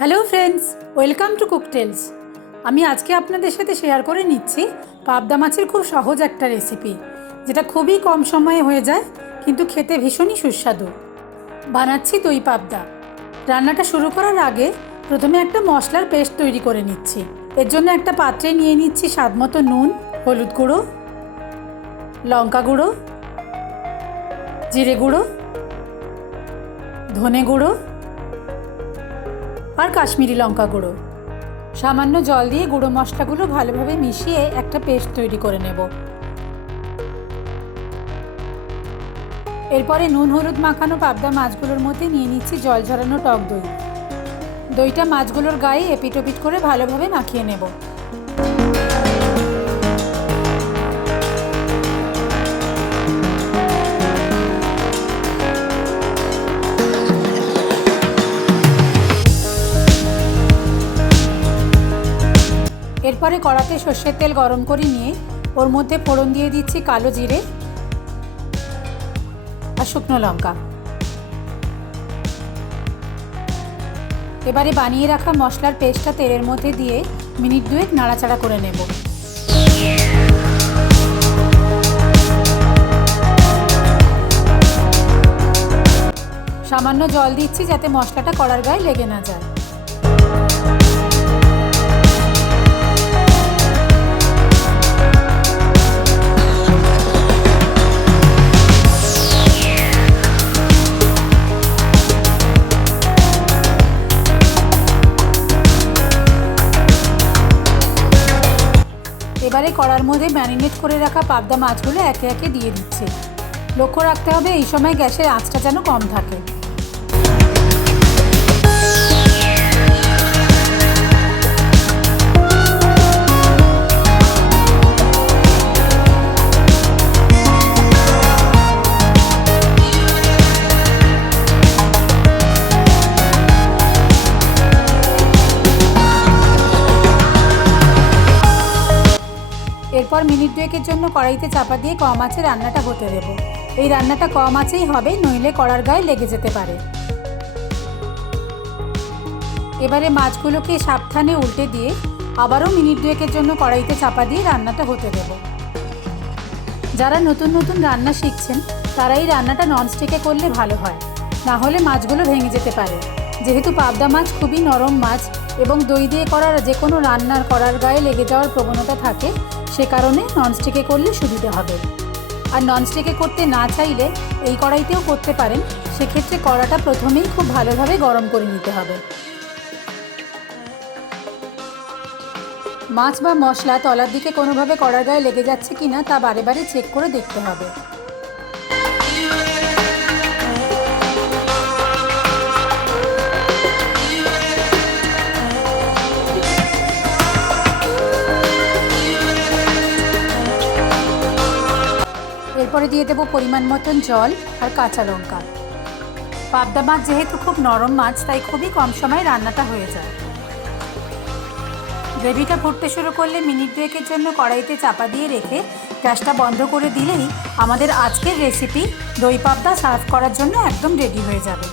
Hello friends, welcome to Cooktails. আমি আজকে আপনাদের সাথে শেয়ার করে নিচ্ছি পাবদা মাছের খুব সহজ একটা রেসিপি, যেটা খুবই কম সময়ে হয়ে যায় কিন্তু খেতে ভীষণই সুস্বাদু। বানাচ্ছি দই পাবদা। রান্নাটা শুরু করার আগে প্রথমে একটা মশলার পেস্ট তৈরি করে নিচ্ছি। এর জন্য একটা পাত্রে নিয়ে নিচ্ছি স্বাদমতো নুন, হলুদ গুঁড়ো, লঙ্কা গুঁড়ো, জিরে গুঁড়ো, ধনে গুঁড়ো আর কাশ্মীরি লঙ্কা গুঁড়ো। সামান্য জল দিয়ে গুঁড়ো মশলাগুলো ভালোভাবে মিশিয়ে একটা পেস্ট তৈরি করে নেব। এরপরে নুন হলুদ মাখানো পাবদা মাছগুলোর মধ্যে নিয়ে নিচ্ছি জল ঝরানো টক দই। দইটা মাছগুলোর গায়ে এপিট ওপিট করে ভালোভাবে মাখিয়ে নেব। এরপরে কড়াতে সর্ষের তেল গরম করে নিয়ে ওর মধ্যে ফোড়ন দিয়ে দিচ্ছি কালো জিরে আর শুকনো লঙ্কা। এবারে বানিয়ে রাখা মশলার পেস্টটা তেলের মধ্যে দিয়ে মিনিট দুয়েক নাড়াচাড়া করে নেব। সামান্য জল দিচ্ছি যাতে মশলাটা কড়ার গায়ে লেগে না যায়। এবারে কড়ার মধ্যে ম্যারিনেট করে রাখা পাবদা মাছগুলো একে একে দিয়ে দিচ্ছি। লক্ষ্য রাখতে হবে এই সময় গ্যাসের আঁচটা যেন কম থাকে। এরপর মিনিট দুয়েকের জন্য কড়াইতে চাপা দিয়ে কম আঁচে রান্নাটা হতে দেব। এই রান্নাটা কম আঁচেই হবে, নইলে কড়ার গায়ে লেগে যেতে পারে। এবারে মাছগুলোকে সাবধানে উল্টে দিয়ে আবারও মিনিট দুয়েকের জন্য কড়াইতে চাপা দিয়ে রান্নাটা হতে দেব। যারা নতুন নতুন রান্না শিখছেন তারা এই রান্নাটা ননস্টিকে করলে ভালো হয়, না হলে মাছগুলো ভেঙে যেতে পারে। যেহেতু পাবদা মাছ খুবই নরম মাছ এবং দই দিয়ে করার যে কোনো রান্নার কড়ার গায়ে লেগে যাওয়ার প্রবণতা থাকে, সে কারণে ননস্টিকে করলে সুবিধা হবে। আর ননস্টিকে করতে না চাইলে এই কড়াইতেও করতে পারেন। সেক্ষেত্রে কড়াটা প্রথমেই খুব ভালোভাবে গরম করে নিতে হবে। মাছ বা মশলা তলার দিকে কোনোভাবে কড়ার গায়ে লেগে যাচ্ছে কিনা তা বারে বারে চেক করে দেখতে হবে। এরপরে দিয়ে দেবো পরিমাণ মতন জল আর কাঁচা লঙ্কা। পাবদা মাছ যেহেতু খুব নরম মাছ, তাই খুবই কম সময়ে রান্নাটা হয়ে যায়। গ্রেভিটা ফুটতে শুরু করলে মিনিট দুয়েকের জন্য কড়াইতে চাপা দিয়ে রেখে গ্যাসটা বন্ধ করে দিলেই আমাদের আজকের রেসিপি দই পাবদা সার্ভ করার জন্য একদম রেডি হয়ে যাবে।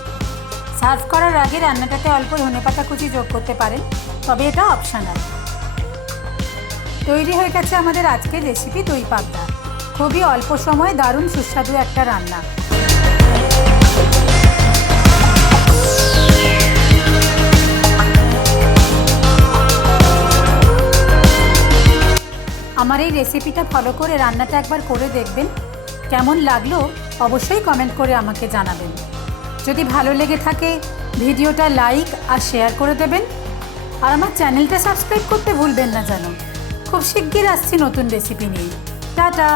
সার্ভ করার আগে রান্নাটাতে অল্প ধনেপাতা কুচি যোগ করতে পারেন, তবে এটা অপশনাল। তৈরি হয়ে গেছে আমাদের আজকের রেসিপি দই পাবদা। খুবই অল্প সময়ে দারুণ সুস্বাদু একটা রান্না। আমার এই রেসিপিটা ফলো করে রান্নাটা একবার করে দেখবেন। কেমন লাগলো অবশ্যই কমেন্ট করে আমাকে জানাবেন। যদি ভালো লেগে থাকে ভিডিওটা লাইক আর শেয়ার করে দেবেন। আর আমার চ্যানেলটা সাবস্ক্রাইব করতে ভুলবেন না যেন। খুব শিগগির আসছি নতুন রেসিপি নিয়ে। টাটা।